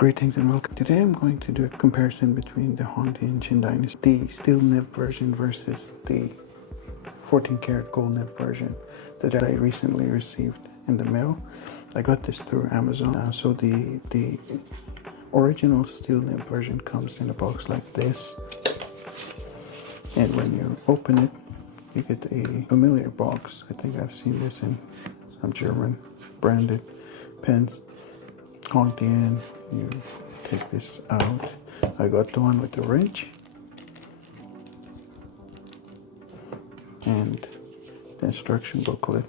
Greetings and welcome. Today I'm going to do a comparison between the Hongdian Qin Dynasty, the steel nib version versus the 14 karat gold nib version that I recently received in the mail. I got this through Amazon. So the original steel nib version comes in a box like this, and when you open it you get a familiar box. I think I've seen this in some German branded pens. Hongdian, you take this out. I got the one with the wrench and the instruction booklet.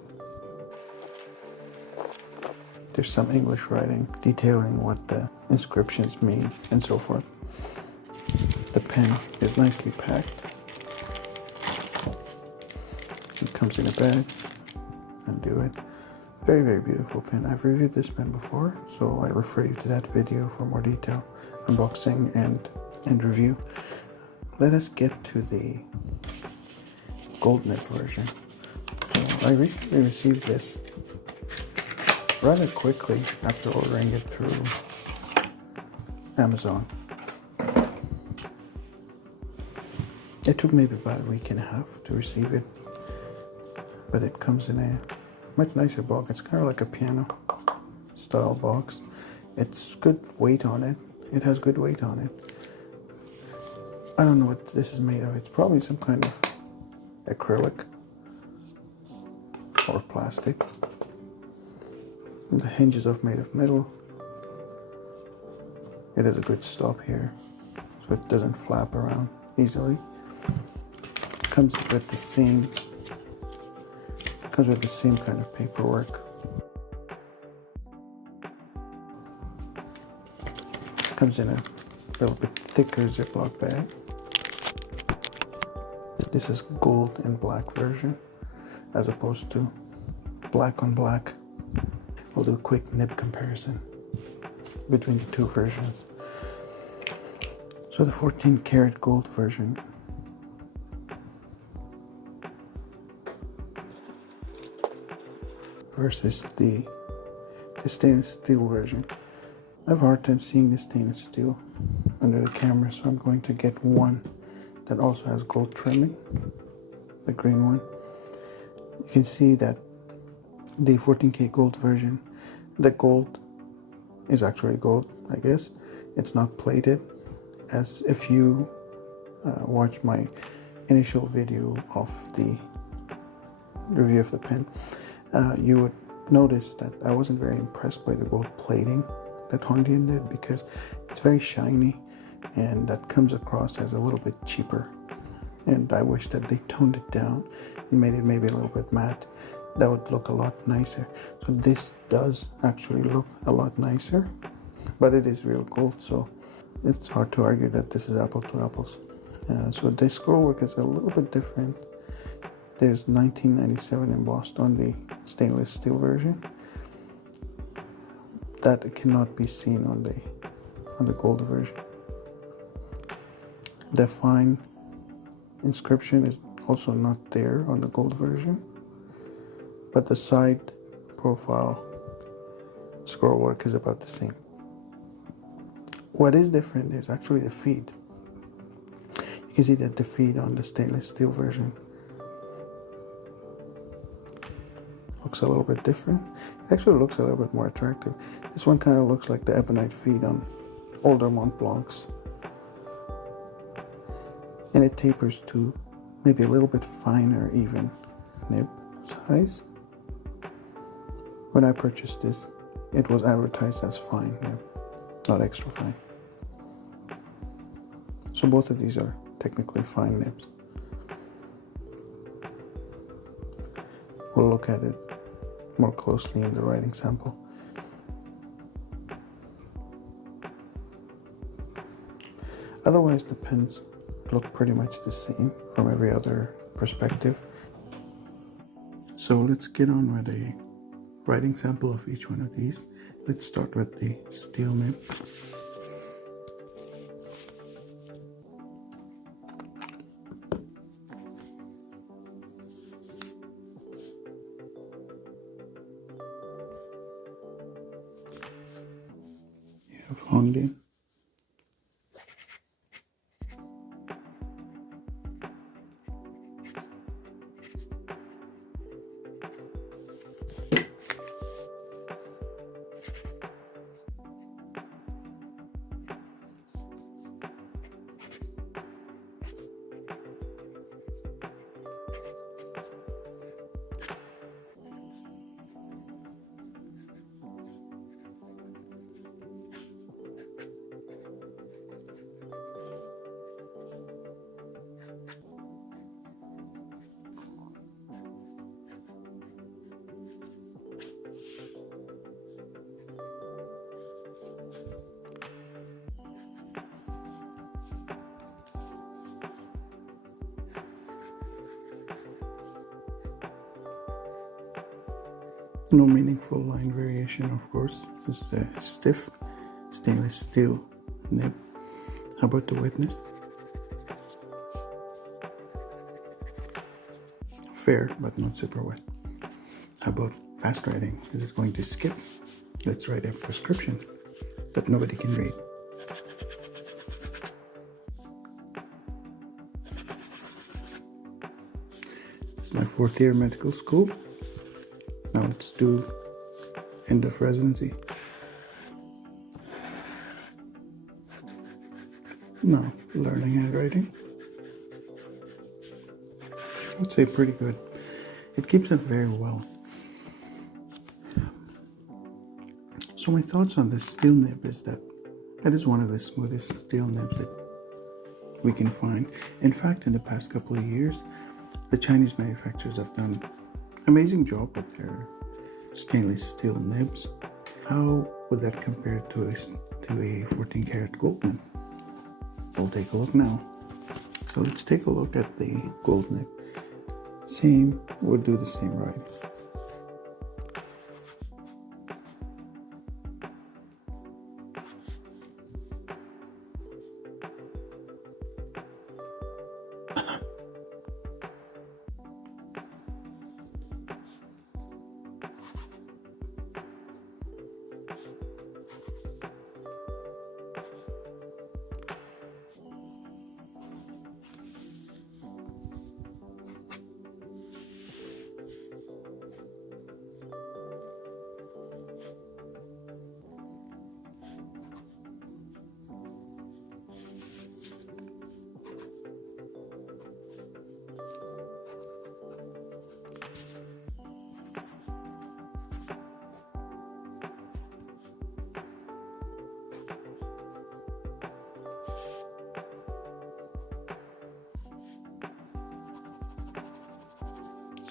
There's some English writing detailing what the inscriptions mean and so forth. The pen is nicely packed. It comes in a bag. Undo it. Very, very beautiful pen. I've reviewed this pen before, so I refer you to that video for more detail, unboxing and review. Let us get to the gold nib version. So I recently received this rather quickly after ordering it through Amazon. It took maybe about a week and a half to receive it, but it comes in a much nicer box. It's kind of like a piano style box. It's good weight on it. It has good weight on it. I don't know what this is made of. It's probably some kind of acrylic or plastic. And the hinges are made of metal. It has a good stop here, so it doesn't flap around easily. It comes with the same kind of paperwork. Comes in a little bit thicker Ziploc bag. This is gold and black version as opposed to black on black. I'll do a quick nib comparison between the two versions. So the 14 karat gold version versus the stainless steel version. I have a hard time seeing the stainless steel under the camera, so I'm going to get one that also has gold trimming, the green one. You can see that the 14K gold version, the gold is actually gold, I guess. It's not plated, as if you watch my initial video of the review of the pen, you would notice that I wasn't very impressed by the gold plating that Hongdian did, because it's very shiny and that comes across as a little bit cheaper, and I wish that they toned it down and made it maybe a little bit matte. That would look a lot nicer. So this does actually look a lot nicer, but it is real gold, so it's hard to argue that this is apple to apples. So the scrollwork is a little bit different. There's 1997 embossed on the stainless steel version. That cannot be seen on the gold version. The fine inscription is also not there on the gold version, but the side profile scrollwork is about the same. What is different is actually the feed. You can see that the feed on the stainless steel version looks a little bit different. It actually looks a little bit more attractive. This one kind of looks like the ebonite feed on older Mont Blancs. And it tapers to maybe a little bit finer even nib size. When I purchased this, it was advertised as fine nib, not extra fine. So both of these are technically fine nibs. We'll look at it more closely in the writing sample. Otherwise, the pens look pretty much the same from every other perspective. So let's get on with a writing sample of each one of these. Let's start with the steel nib. of Hongdian. No meaningful line variation, of course. This is a stiff stainless steel nib. How about the wetness? Fair, but not super wet. How about fast writing? This is going to skip. Let's write a prescription that nobody can read. This is my 4th year medical school. Now let's do end of residency. Now, learning handwriting. I would say pretty good. It keeps up very well. So my thoughts on this steel nib is that it is one of the smoothest steel nibs that we can find. In fact, in the past couple of years, the Chinese manufacturers have done an amazing job with their stainless steel nibs. How would that compare to a 14 karat gold nib? We'll take a look now. So let's take a look at the gold nib. Same, we'll do the same writing.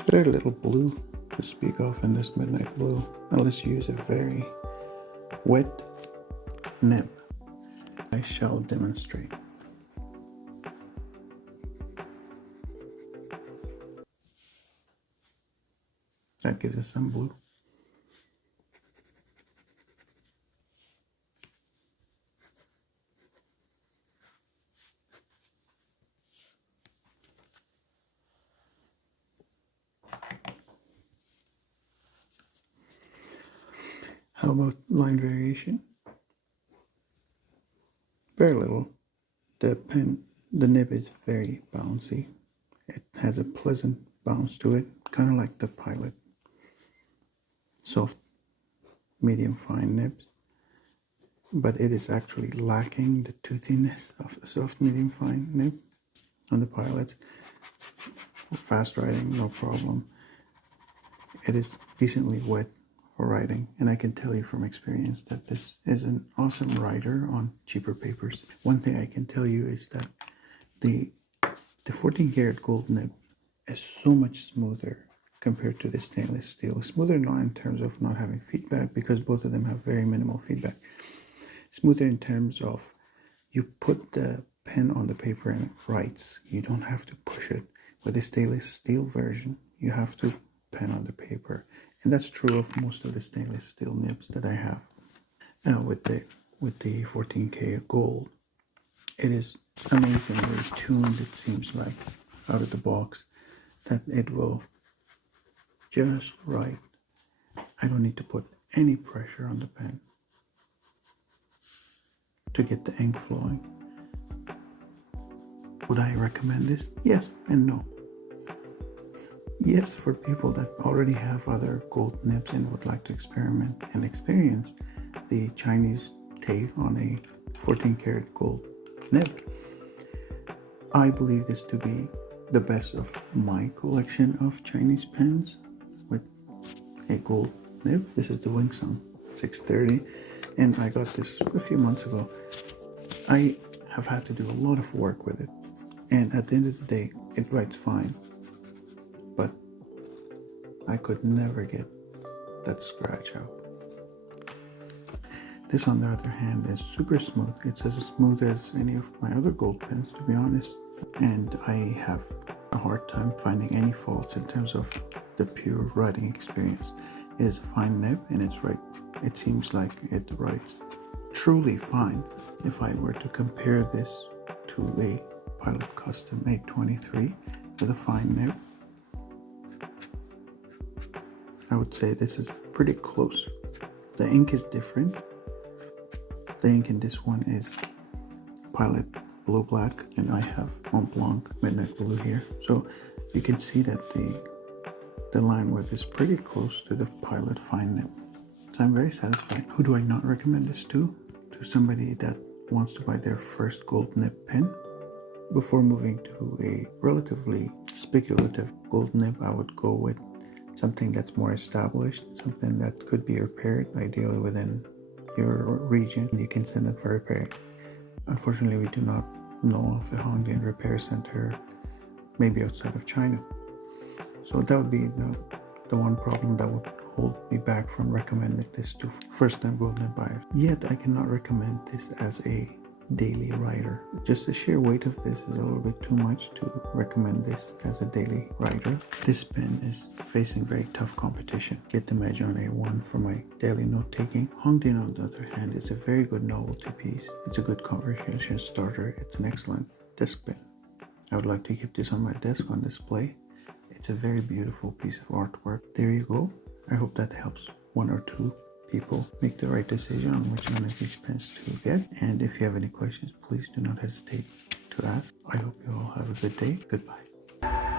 Very little blue to speak of in this midnight blue. Now let's use a very wet nib. I shall demonstrate. That gives us some blue. How about line variation? Very little. The nib is very bouncy. It has a pleasant bounce to it, kind of like the Pilot soft, medium fine nibs. But it is actually lacking the toothiness of the soft, medium fine nib on the Pilots. Fast writing, no problem. It is decently wet for writing, and I can tell you from experience that this is an awesome writer on cheaper papers. One thing I can tell you is that the 14 karat gold nib is so much smoother compared to the stainless steel. Smoother not in terms of not having feedback, because both of them have very minimal feedback. Smoother in terms of you put the pen on the paper and it writes. You don't have to push it. With the stainless steel version, you have to pen on the paper. And that's true of most of the stainless steel nibs that I have. Now with the 14K gold, it is amazingly tuned, it seems like, out of the box, that it will just write. I don't need to put any pressure on the pen. to get the ink flowing. Would I recommend this? Yes and no. Yes, for people that already have other gold nibs and would like to experiment and experience the Chinese take on a 14 karat gold nib. I believe this to be the best of my collection of Chinese pens with a gold nib. This is the Wingsung 630, and I got this a few months ago. I have had to do a lot of work with it, and at the end of the day, it writes fine, but I could never get that scratch out. This, on the other hand, is super smooth. It's as smooth as any of my other gold pens, to be honest, and I have a hard time finding any faults in terms of the pure writing experience. It is a fine nib, and it seems like it writes truly fine. If I were to compare this to a Pilot Custom 823 with a fine nib, I would say this is pretty close. The ink is different. The ink in this one is Pilot Blue Black, and I have Mont Blanc Midnight Blue here. So you can see that the line width is pretty close to the Pilot fine nib. So I'm very satisfied. Who do I not recommend this to? To somebody that wants to buy their first gold nib pen. Before moving to a relatively speculative gold nib, I would go with something that's more established, something that could be repaired, ideally within your region. You can send it for repair. Unfortunately, we do not know of a Hongdian repair center, maybe outside of China. So that would be the one problem that would hold me back from recommending this to first-time gold nib buyers. Yet I cannot recommend this as a daily writer. Just the sheer weight of this is a little bit too much to recommend this as a daily writer. This pen is facing very tough competition. Get the Edge on A1 for my daily note-taking. Hongdian, on the other hand, is a very good novelty piece. It's a good conversation starter. It's an excellent desk pen. I would like to keep this on my desk on display. It's a very beautiful piece of artwork. There you go. I hope that helps one or two people make the right decision on which one of these pens to get. And if you have any questions, please do not hesitate to ask. I hope you all have a good day. Goodbye.